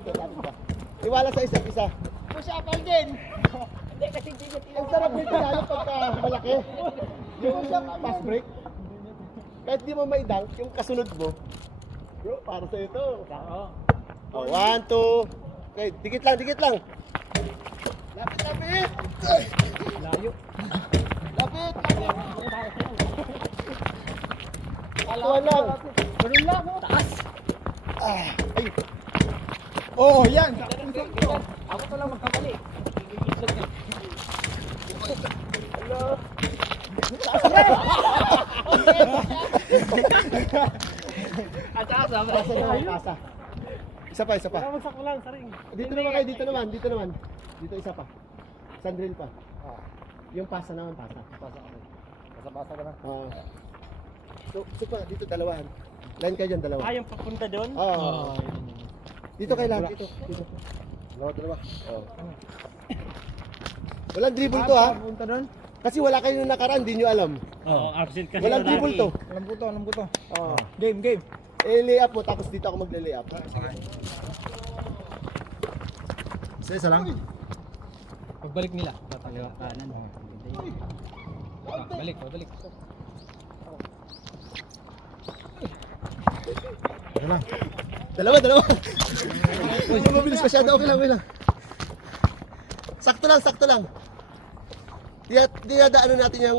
konti, lapit ka. Iwala sa isa't isa. Push up din. Hindi kasi Ang sarap nito lalo pagka malaki. Yung fast break. Kahit di mo may dunk, yung kasunod mo. Bro, para sa ito. Oo. Oh, 1, 2. Okay, dikit lang, dikit lang. Lapit, lapit. Layo. Lapit, lapit. Tuwan lang. Ganun lang. Taas. Ay. Oh, yan. Ako to lang magkamali. Hello. At saka sama. Pasa naman, pasa. Isa pa, isa pa. Mamagsak ko lang, saring. Dito naman kayo, dito naman, dito naman. Dito isa pa. Sandril pa. Yung pasa naman, pasa. Pasa ka rin. Basa-basa ka na. So pa, dito dalawahan. Line kayo dyan, dalawa. Yung papunta doon? Oo. Dito kayo lahat, dito. Dito. Dalawa, dalawa. Oo. Walang dribble to ha. Punta doon. Kasi wala kayo nakaraan, di nyo alam. Oo, absent kasi. Walang dribble to. Alam ko to, alam ko to. Oo. Game, game. Lay up mo, tapos dito ako magle-lay up. Isa lang. Pagbalik nila. Kaliwa kanan. Balik, balik. Dalawa, dalawa. Uy, mabilis masyado. Okay lang, okay lang. Sakto lang, sakto lang. Di na daanan natin yung